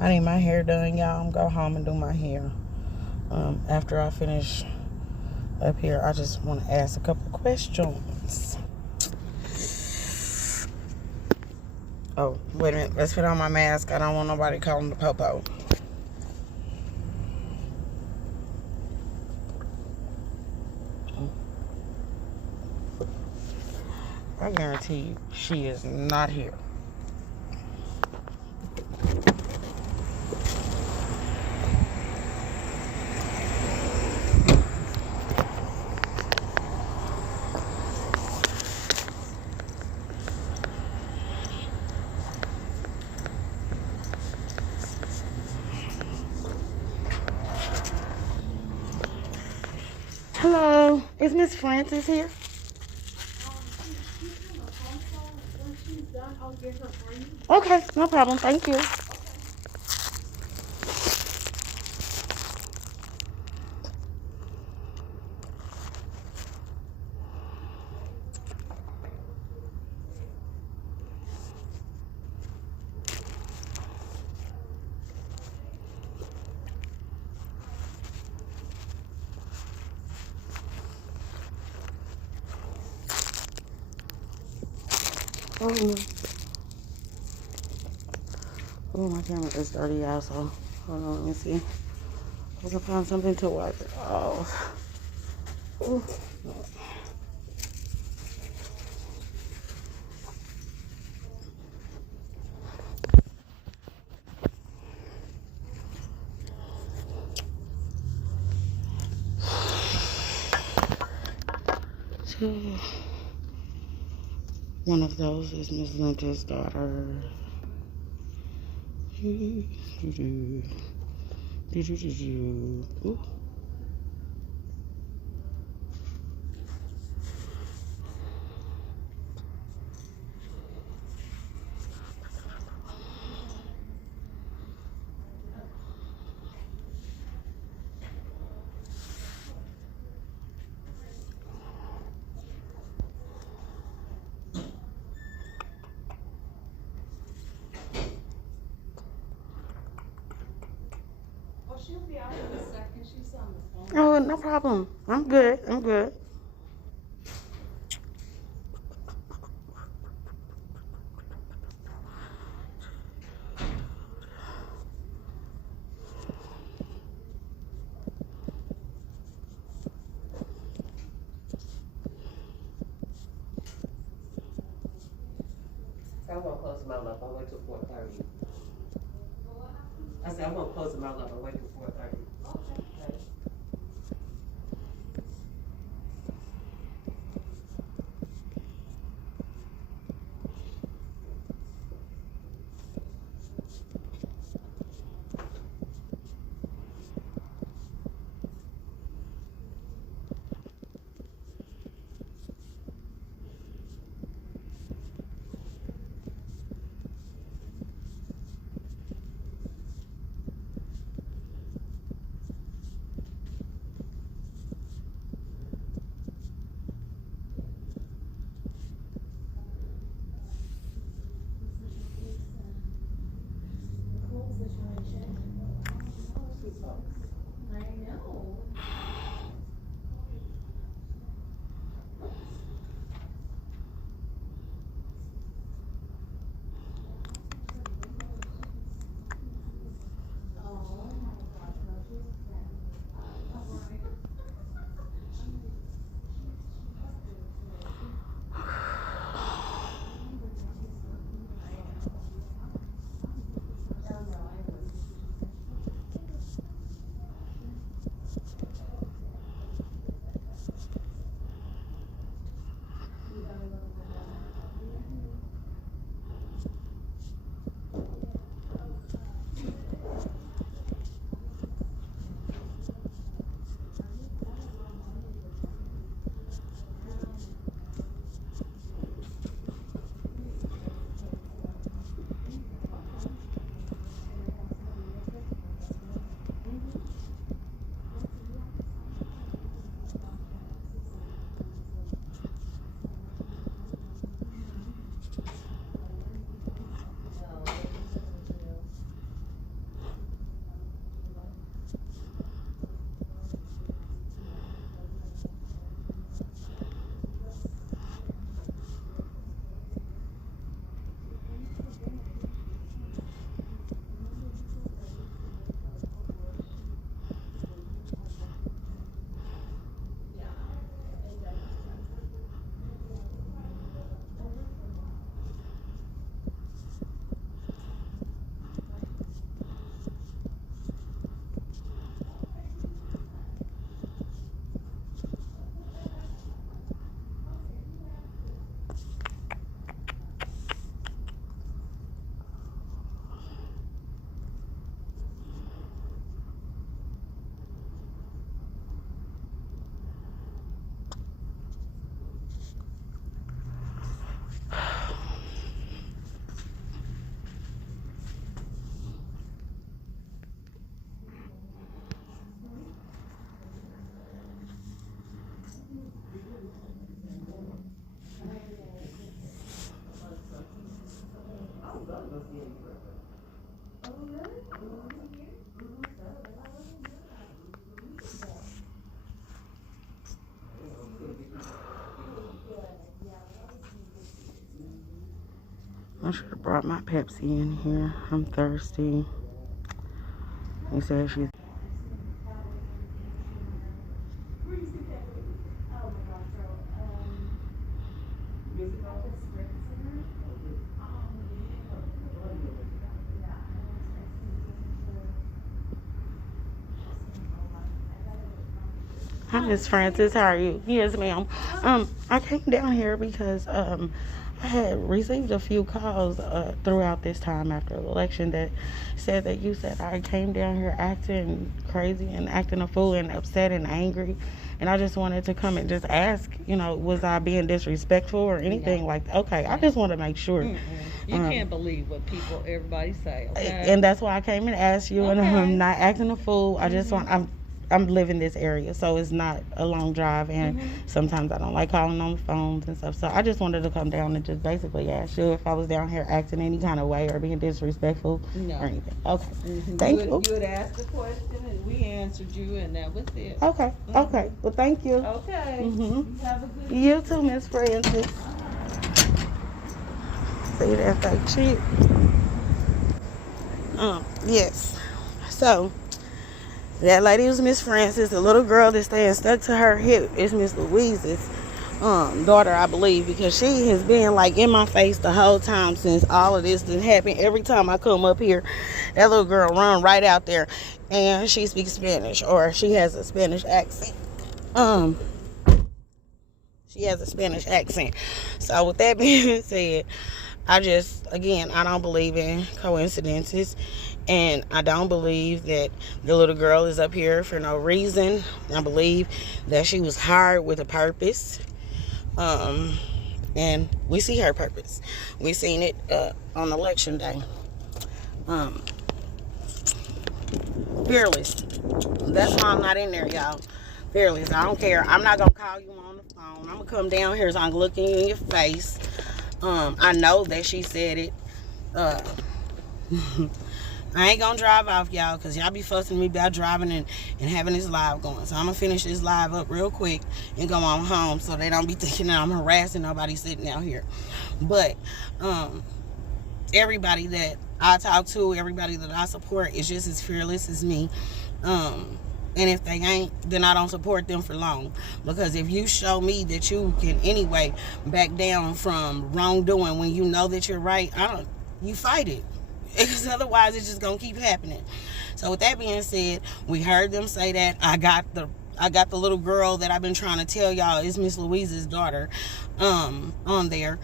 I need my hair done, y'all. I'm gonna go home and do my hair. After I finish up here, I just want to ask a couple of questions. Oh, wait a minute. Let's put on my mask. I don't want nobody calling the popo. I guarantee you, she is not here. Hello, is Miss Francis here? Okay, no problem. Thank you. Oh, my camera is dirty, y'all, so hold on, let me see. I can find something to wipe it off. Ooh. So, one of those is Miss Linda's daughter. Ooh. She'll be out in a second. She's on the phone. Oh, no problem. I'm good. I'm good. I'm gonna close my mouth. I'll wait till 4:30. I said I'm gonna close my mouth. I'll wait till 4:30. Okay. I should have brought my Pepsi in here. I'm thirsty. He said she's. Hi, Miss Francis. How are you? Yes, ma'am. I came down here because I had received a few calls throughout this time after the election that said that you said I came down here acting crazy and acting a fool and upset and angry. And I just wanted to come and just ask, was I being disrespectful or anything like that? Okay, I just want to make sure. You can't believe what everybody say, okay? And that's why I came and asked you, and I'm not acting a fool. I just I'm living this area, so it's not a long drive, and sometimes I don't like calling on the phones and stuff. So I just wanted to come down and just basically ask you if I was down here acting any kind of way or being disrespectful or anything. Okay. Thank you. You had asked the question, and we answered you, and that was it. Okay. Okay. Well, thank you. Okay. You have a good You too, Miss Francis. See, that's like cheap. Yes. So, that lady was Miss Francis. The little girl that's staying stuck to her hip is Miss Louise's daughter, I believe, because she has been like in my face the whole time since all of this done happened. Every time I come up here, that little girl run right out there, and she speaks Spanish, or she has a Spanish accent. She has a Spanish accent. So with that being said, I don't believe in coincidences. And I don't believe that the little girl is up here for no reason. I believe that she was hired with a purpose. And we see her purpose. We seen it on election day. Fearless. That's why I'm not in there, y'all. Fearless. I don't care. I'm not going to call you on the phone. I'm going to come down here so I'm looking you in your face. I know that she said it. I ain't gonna drive off, y'all, because y'all be fussing me about driving and having this live going. So I'm gonna finish this live up real quick and go on home so they don't be thinking that I'm harassing nobody sitting out here. But everybody that I talk to, everybody that I support is just as fearless as me. And if they ain't, then I don't support them for long. Because if you show me that you can anyway back down from wrongdoing when you know that you're right, you fight it. Because otherwise it's just gonna keep happening. So with that being said, we heard them say that. I got the little girl that I've been trying to tell y'all is Miss Louise's daughter on there.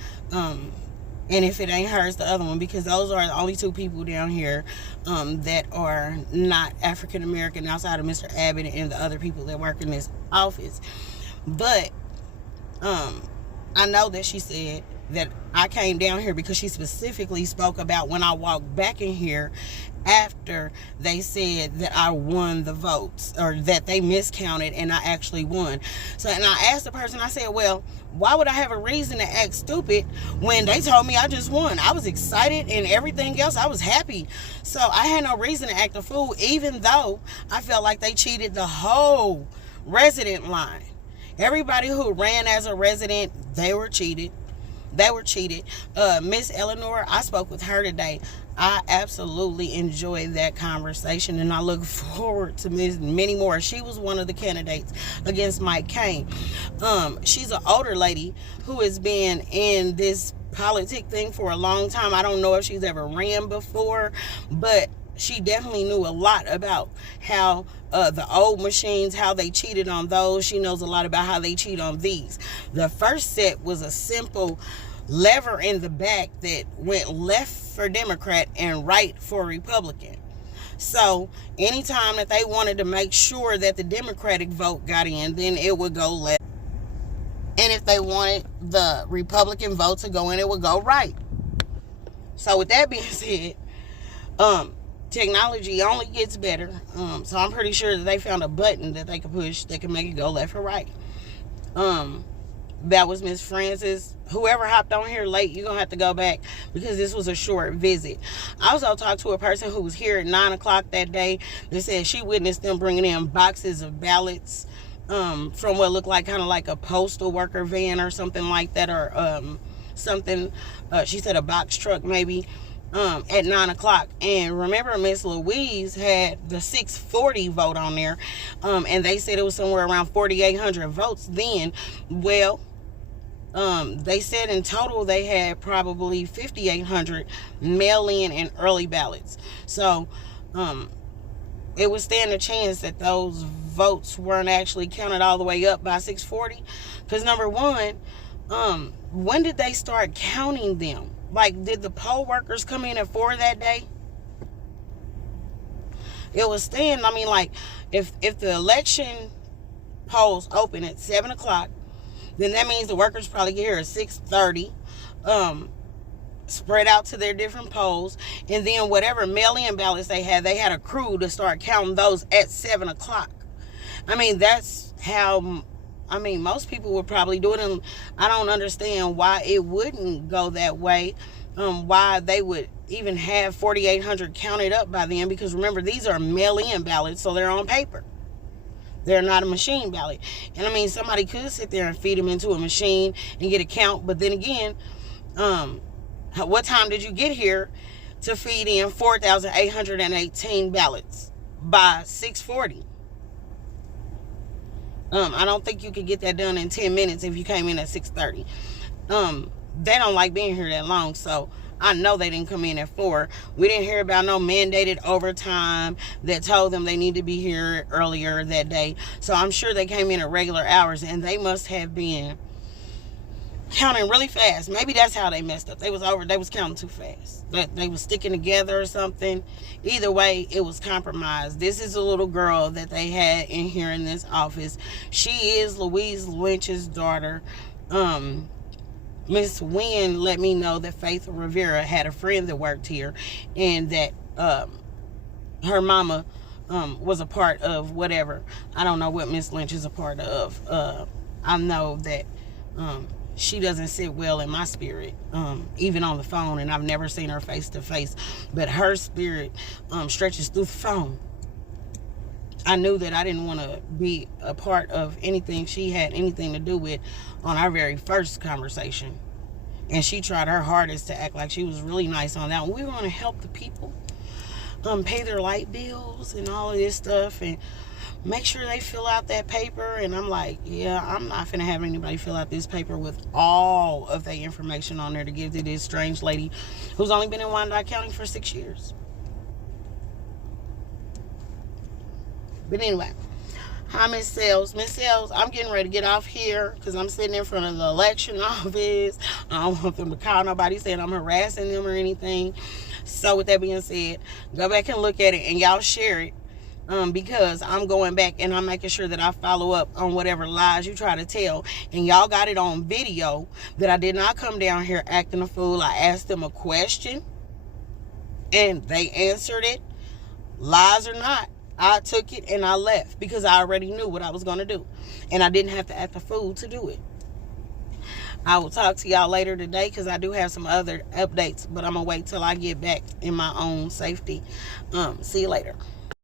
And if it ain't her, it's the other one, because those are the only two people down here that are not African American outside of Mr. Abbott and the other people that work in this office. But I know that she said that I came down here because she specifically spoke about when I walked back in here after they said that I won the votes, or that they miscounted and I actually won. So, and I asked the person, I said, well, why would I have a reason to act stupid when they told me I just won? I was excited and everything else. I was happy. So I had no reason to act a fool, even though I felt like they cheated the whole resident line. Everybody who ran as a resident, they were cheated. Miss Eleanor, I spoke with her today. I absolutely enjoyed that conversation, and I look forward to many more. She was one of the candidates against Mike Kane. She's an older lady who has been in this politic thing for a long time. I don't know if she's ever ran before, but she definitely knew a lot about how the old machines, how they cheated on those. She knows a lot about how they cheat on these. The first set was a simple lever in the back that went left for Democrat and right for Republican. So anytime that they wanted to make sure that the Democratic vote got in, then it would go left. And if they wanted the Republican vote to go in, it would go right. So with that being said, technology only gets better. So I'm pretty sure that they found a button that they could push that can make it go left or right. That was Miss Francis. Whoever hopped on here late, you're going to have to go back because this was a short visit. I also talked to a person who was here at 9 o'clock that day that said she witnessed them bringing in boxes of ballots from what looked like kind of like a postal worker van or something like that, or something. She said a box truck maybe. At 9 o'clock. And remember, Miss Louise had the 640 vote on there, and they said it was somewhere around 4,800 votes then. Well, they said in total they had probably 5,800 mail-in and early ballots. So it would stand a chance that those votes weren't actually counted all the way up by 640, because number one, when did they start counting them? Like, did the poll workers come in at 4 that day? It was staying, I mean, like, if the election polls open at 7 o'clock, then that means the workers probably get here at 6:30, spread out to their different polls, and then whatever mail-in ballots they had a crew to start counting those at 7 o'clock. I mean, that's how... I mean, most people would probably do it, and I don't understand why it wouldn't go that way. Why they would even have 4,800 counted up by then, because remember, these are mail-in ballots, so they're on paper. They're not a machine ballot. And I mean, somebody could sit there and feed them into a machine and get a count, but then again, what time did you get here to feed in 4,818 ballots by 6:40? I don't think you could get that done in 10 minutes if you came in at 6:30. They don't like being here that long, so I know they didn't come in at 4. We didn't hear about no mandated overtime that told them they need to be here earlier that day. So I'm sure they came in at regular hours, and they must have been counting really fast. Maybe that's how they messed up. They was counting too fast. They was sticking together or something. Either way, it was compromised. This is a little girl that they had in here in this office. She is Louise Lynch's daughter. Miss Wynn let me know that Faith Rivera had a friend that worked here, and that her mama was a part of whatever. I don't know what Miss Lynch is a part of. I know that she doesn't sit well in my spirit, even on the phone, and I've never seen her face to face, but her spirit stretches through the phone. I knew that I didn't want to be a part of anything she had anything to do with on our very first conversation, and she tried her hardest to act like she was really nice on that one. We want to help the people pay their light bills and all of this stuff, and make sure they fill out that paper. And I'm like, yeah, I'm not finna have anybody fill out this paper with all of the information on there to give to this strange lady who's only been in Wyandotte County for 6 years. But anyway, hi, Miss Sales. Miss Sales, I'm getting ready to get off here because I'm sitting in front of the election office. I don't want them to call nobody saying I'm harassing them or anything. So with that being said, go back and look at it, and y'all share it. Because I'm going back and I'm making sure that I follow up on whatever lies you try to tell. And y'all got it on video that I did not come down here acting a fool. I asked them a question and they answered it. Lies or not, I took it and I left because I already knew what I was going to do. And I didn't have to act a fool to do it. I will talk to y'all later today because I do have some other updates, but I'm going to wait till I get back in my own safety. See you later.